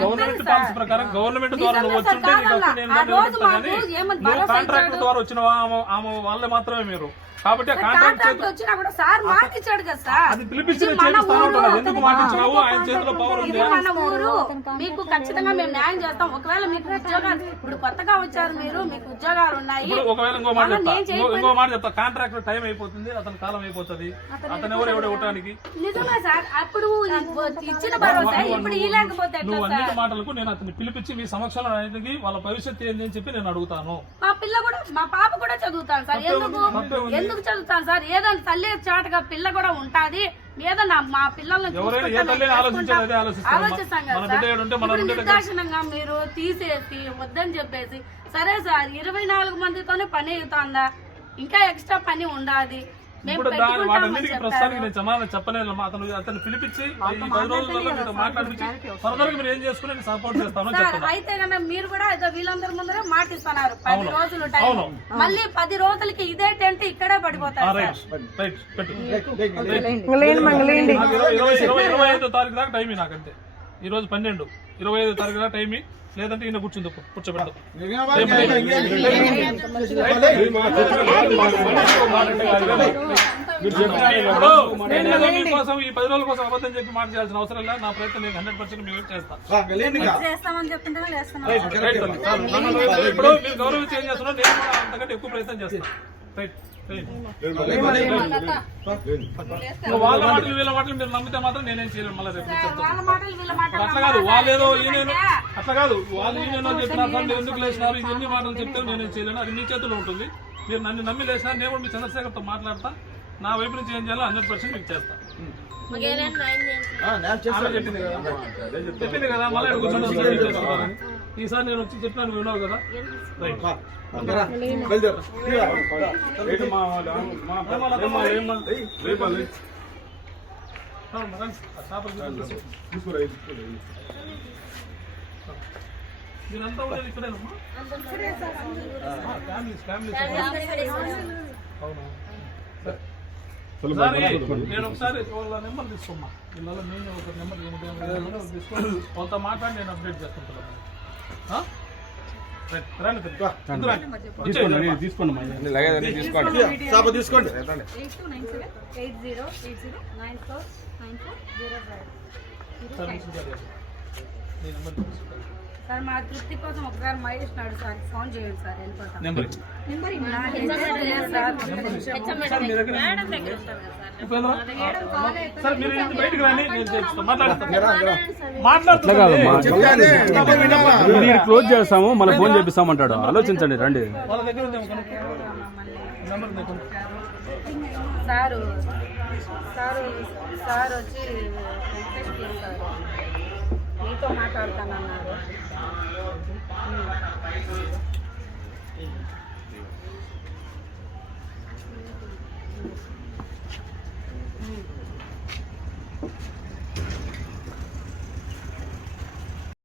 Government policy ప్రకారం government ద్వారా నువ్వు వచ్చుంటే కాంట్రాక్టర్ ద్వారా వచ్చిన ఆమె వాళ్ళే మాత్రమే మీరు కాబట్టి వచ్చినా కూడా సార్ మాట ఇచ్చాడు కదా సార్, అది పిలిపించిన ఎందుకు మాట ఇచ్చినావు? ఆయన చేతిలో పవర్ ఉంది. మన ఊరు మీకు ఖచ్చితంగా మేము న్యాయం చేస్తాం. ఒకవేళ మీకు ఉద్యోగాలు ఇప్పుడు కొత్తగా వచ్చారు మీరు, మీకు ఉద్యోగాలు ఉన్నాయి. ఒకవేళ ఇంకో మాట చెప్తా, కాంట్రాక్టర్ టైం అయిపోతుంది, అతని కాలం అయిపోతుంది, అతను ఎవరు ఇవ్వడానికి. నిజమే సార్, అప్పుడు ఇచ్చిన భరోసా ఇప్పుడు ఇవ్వలేకపోతే నువ్వు అన్ని మాటలకు నేను అతన్ని పిలిపించి మీ సమక్షంలో అనేది వాళ్ళ భవిష్యత్తు ఏంటి అని చెప్పి నేను అడుగుతాను. మా పిల్ల కూడా, మా పాప కూడా చదువుతాను సార్. ఎందుకు చదువుతాను సార్? ఏదైనా తల్లి చాటుగా పిల్ల కూడా ఉంటాది. ఏదన్నా మా పిల్లల్ని ఆలోచిస్తాం కదా సార్. నిర్దాక్షిణంగా మీరు తీసేసి వద్దని చెప్పేసి, సరే సార్ 24 మందితోనే పని అవుతుందా, ఇంకా ఎక్స్ట్రా పని ఉండాలి. ఇప్పుడు వాటన్నిటికీ ప్రస్తుతానికి నేను సమాధానం చెప్పలేను. అతను పిలిపించి ఈ 10 రోజులలో మీతో మాట్లాడిపించి ఫర్దర్ గా మీరు ఏం చేసుకుని నేను సపోర్ట్ చేస్తాను. అయితే కన్నా మీరు కూడా వీళ్ళందరి ముందరే మాటిస్తున్నారు 10 రోజులు టైం, మళ్ళీ 10 రోజులకి ఇదే టెంట్ ఇక్కడే పడిపోతారు. 25వ తారీఖు దాకా టైం నాకంతే. ఈ రోజు 12, 25వ తారీఖు దాకా టైం, లేదంటే ఈయన కూర్చోబెడతాం. మీకోసం ఈ 10 రోజుల కోసం అబద్ధం చెప్పి మాట చేయాల్సిన అవసరం లేదు. నా ప్రయత్నం నేను 100% మేము చేస్తాను. ఇప్పుడు మీరు గౌరవించి ఏం చేస్తున్నారు, నేను కూడా అంతకంటే ఎక్కువ ప్రయత్నం చేస్తాను. వాళ్ళ మాటలు వీళ్ళ మాటలు మీరు నమ్మితే మాత్రం నేనేం చేయలేను. మళ్ళీ రేపు అట్లా కాదు, వాళ్ళు ఏదో ఈయన అట్లా కాదు, వాళ్ళు ఈయన చెప్పినారు సార్, మీరు ఎందుకు లేచినారు, ఇది ఎన్ని మాటలు చెప్తే నేనేం చేయలేను. అది మీ చేతుల్లో ఉంటుంది. మీరు నన్ను నమ్మి లేచినా నేను కూడా మీ చంద్రశేఖర్తో మాట్లాడతా. నా వైపు నుంచి ఏం చేయాలో 100% మీకు చేస్తా. చెప్పింది కదా, మళ్ళీ కూర్చొని ఈసారి నేను వచ్చి చెప్పినాను, విన్నావు కదా. మీరంతా ఉండేది ఇక్కడేనమ్మా? అవునా? నేను ఒకసారి వాళ్ళ నెంబర్ తీసుకోమ్మా. పిల్లల నేను ఒక నెంబర్ తీసుకొని వాళ్ళతో మాట్లాడి నేను అప్డేట్ చేసుకుంటున్నాను. సార్ మా తృప్తి కోసం ఒకసారి మహేష్ నాడు సార్ ఫోన్ చేయండి సార్. క్లోజ్ చేస్తాము, మళ్ళీ ఫోన్ చేపిస్తామంటాడు. ఆలోచించండి, రండి. సార్ వచ్చి మీతో మాట్లాడతానన్నారు.